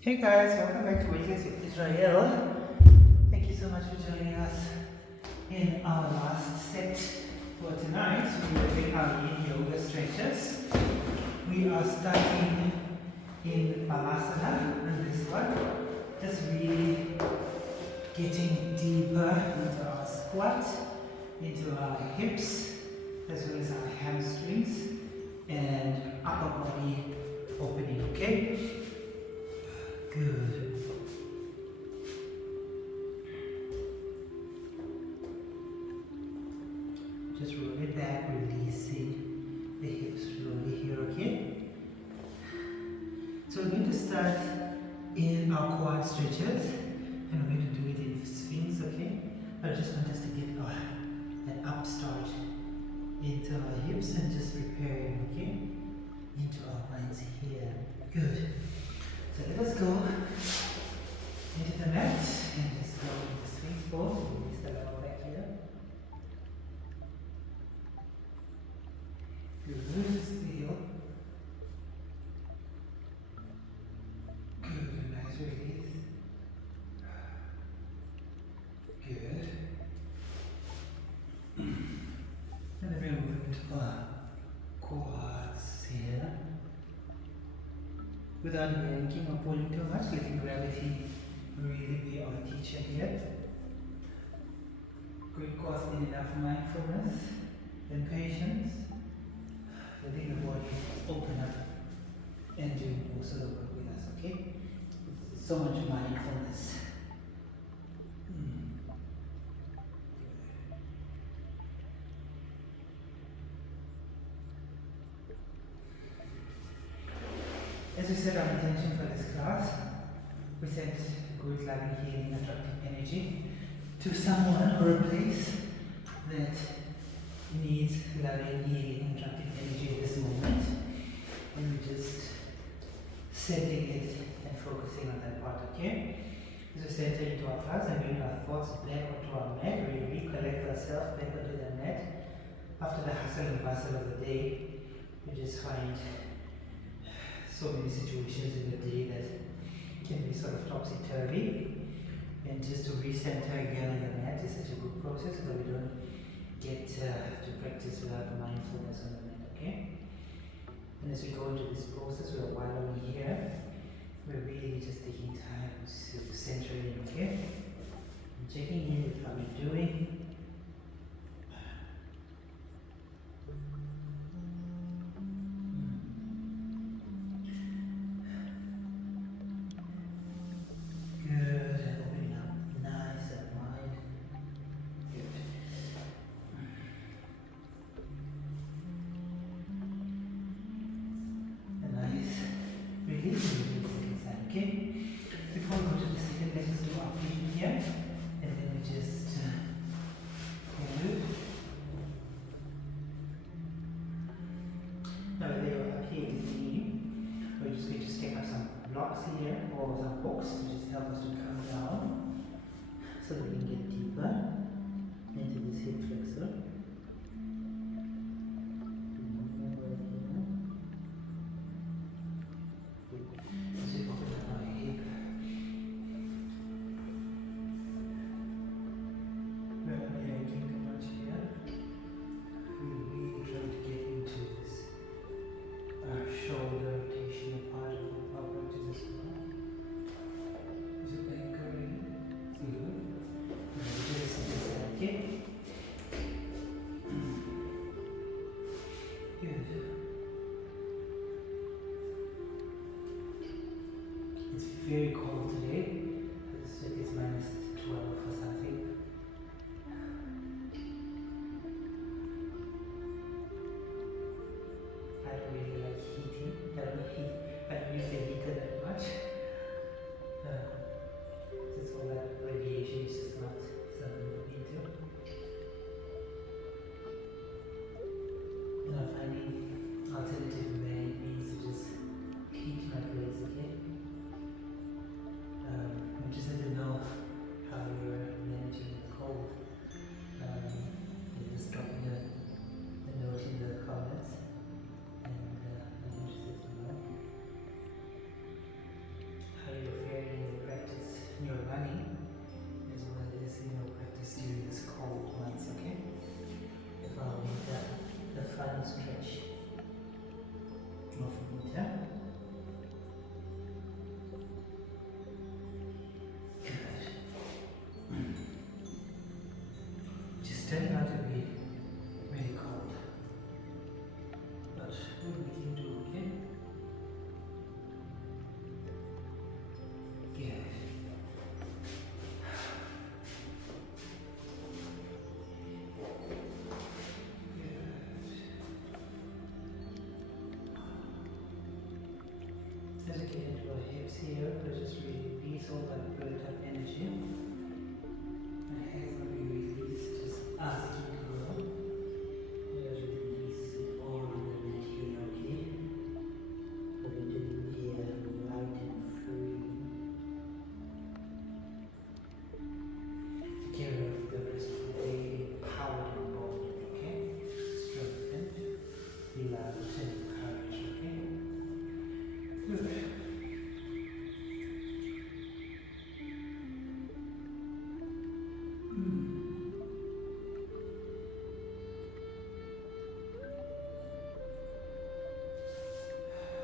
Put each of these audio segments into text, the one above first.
Hey guys, welcome back to Yogis with Israel. Thank you so much for joining us in our last set for tonight. We are doing our yin yoga stretches. We are starting in Balasana in this one. Just really getting deeper into our squat, into our hips, as well as our hamstrings and upper body opening, okay? Good. Just roll it back, releasing the hips slowly here, okay? So we're going to start in our quad stretches, and we're going to do it in swings, okay? But I just want us to get an up start into our hips and just preparing, okay? Into our minds here. Good. So let us go into the mat and just go into the swing pose. Release the lower back here. Good. Just feel. Good. Nice release. Good. And then we're moving into our quads here. Without yanking or pulling too much, letting gravity really be our teacher here. Good cause in enough mindfulness and patience. Letting the body open up and doing most of the work with us, okay? So much mindfulness. As we set our intention for this class, we send good, loving, healing, attractive energy to someone or a place that needs loving, healing, attractive energy at this moment. And we're just sending it and focusing on that part, okay? As we center into our class and bring our thoughts back onto our mat, we recollect ourselves back onto the mat. After the hustle and bustle of the day, we just find so many situations in the day that can be sort of topsy-turvy, and just to recenter again on the mat is such a good process so that we don't get to practice without mindfulness on the mat, okay? And as we go into this process, we're while we're here, we're really just taking time to center in, okay? And checking in with how we're doing. Here or some hooks to just help us to come down so that we can get deeper into this hip flexor. As we open up our hip, we're not yanking too much here. We really try to get into this shoulder rotation part of our practice as well. Is it anchoring? Good. Okay. Good. It's very cold today. It's minus 12 or something. I don't really like heating. I don't use the heater that much. Just all that radiation is just not something to be into. And I'm finding alternative means to just heat my place, okay? get into our hips here, but just release all that built up energy. And as we release, just ask to grow. Just release it all in the net here, okay? We're going to do here light and free. Take care of the rest of the day, empowered and bold, okay? Strengthened, relaxed and encouraged, okay? Good.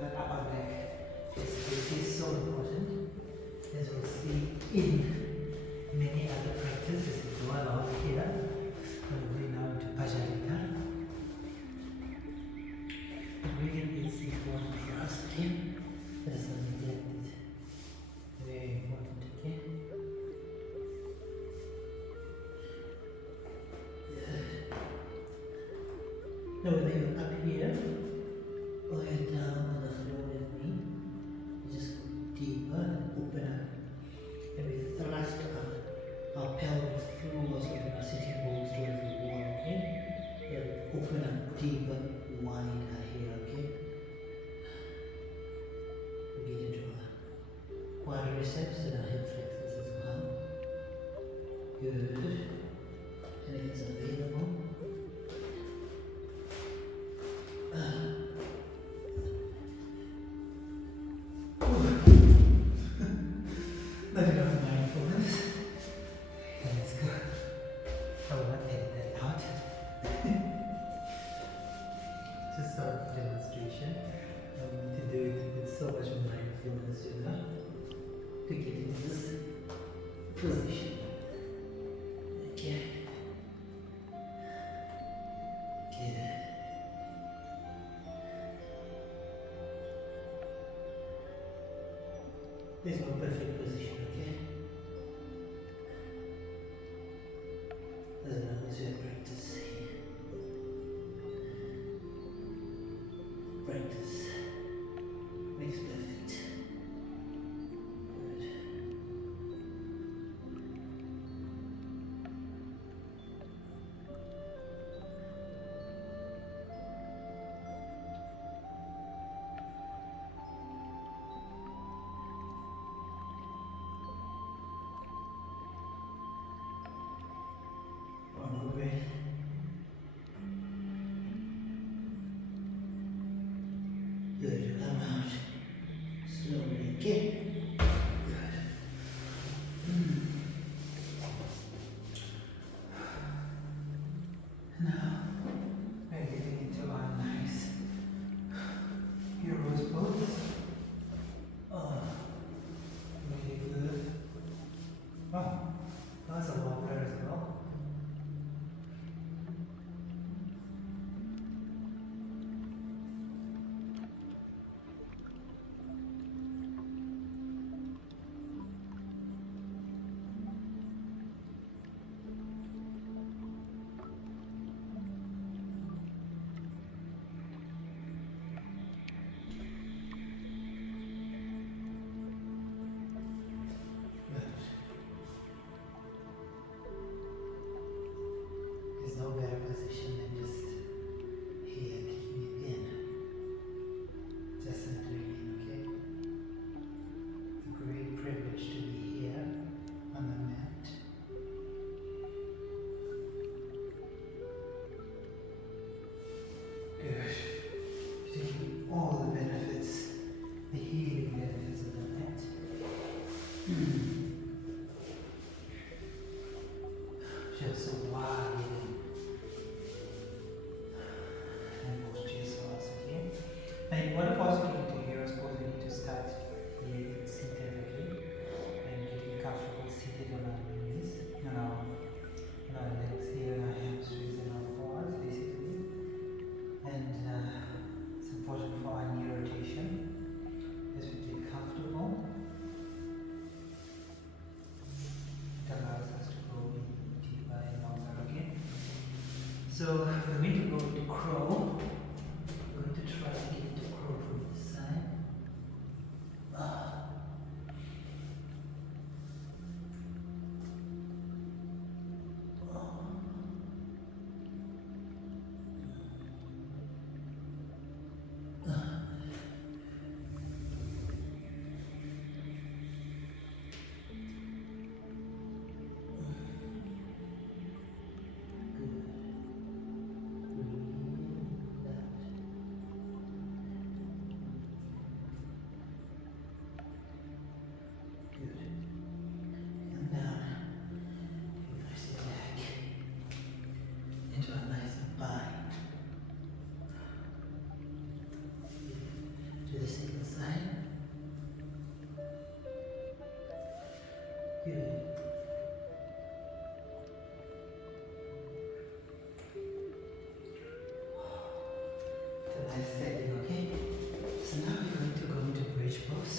The upper back flexibility is so important, as we'll see in many other practices as go along here. We're now into Prasarita. It really is important for us, okay? Let us not neglect it. Very important, okay? Now whether you're up here or you're down on the floor with me, you just go deeper and open up. And we thrust up our pelvic floors like we're sitting bones towards the wall, okay? And open up deeper, wider here, okay? We get into our quadriceps and our hip flexors as well. Good. And if it's available, let it go for mindfulness. Let's go. I will not edit that out. Just sort of demonstration. To do it with so much mindfulness, you know, to get into this position. Okay. Good. There's no perfect position, okay? As long as you practice here. Practice makes perfect. Good. One more breath. Good. Come out slowly. Okay. Good. Now we're getting into our nice hero's pose. Oh, really good. Oh, that's a walker as well. Good. Good. So nice standing, okay? So now we're going to go into bridge pose.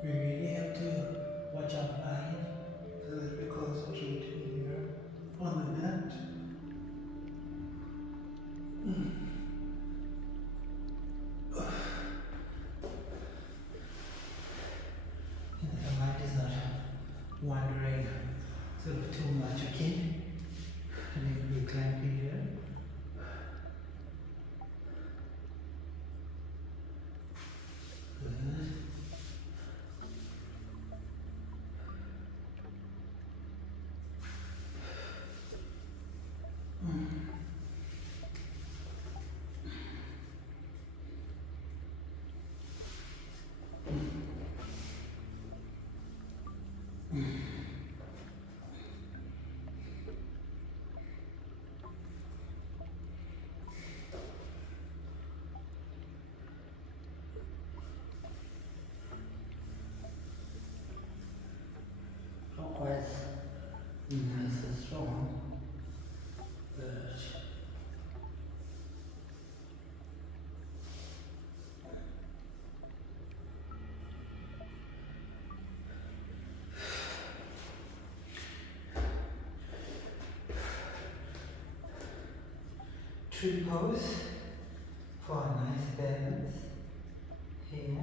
We really have to watch our mind so that we concentrate here on the mat. And that the mind is not wandering sort of too much, okay? And then we climb here. Good. Not quite nice and strong, but tree pose for a nice balance here.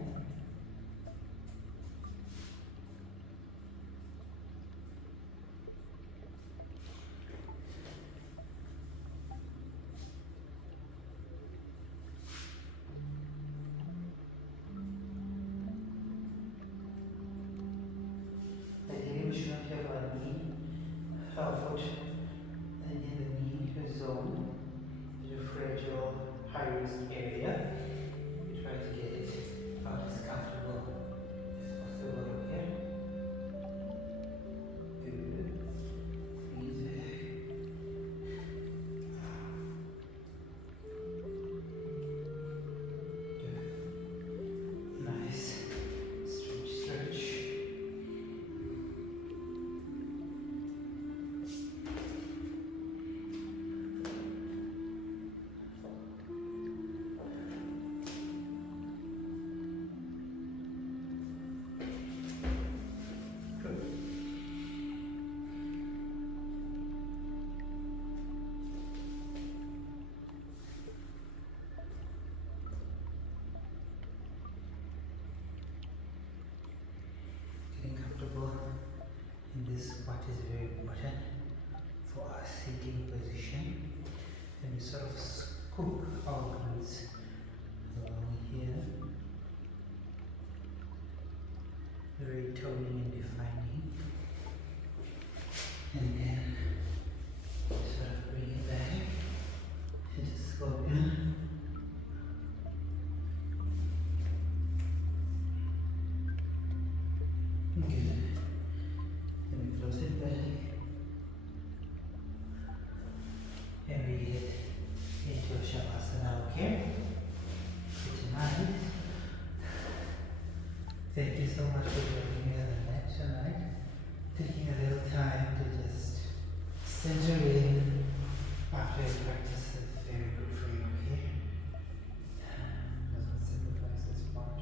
Ideally, we should not have our knee, our foot in the knee zone. The fragile high risk area. We try to get it about as comfortable as possible here. Good. Easy. Good. Nice. Stretch, stretch. Getting comfortable in this what is very important for our sitting position, and we sort of scoop our glutes along here, very toning and defining, and then sort of bring it back into scorpion. Good. Then we close it back. And we get into Shavasana, okay? So tonight, thank you so much for joining me on the mat tonight. Taking a little time to just center in after your practice is very good for you, okay? Doesn't sacrifice this part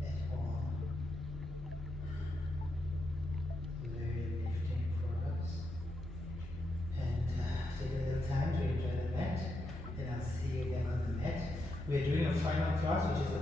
at all. Very lifting for us. And take a little time to enjoy the mat. And I'll see you again on the mat. We're doing a final class, which is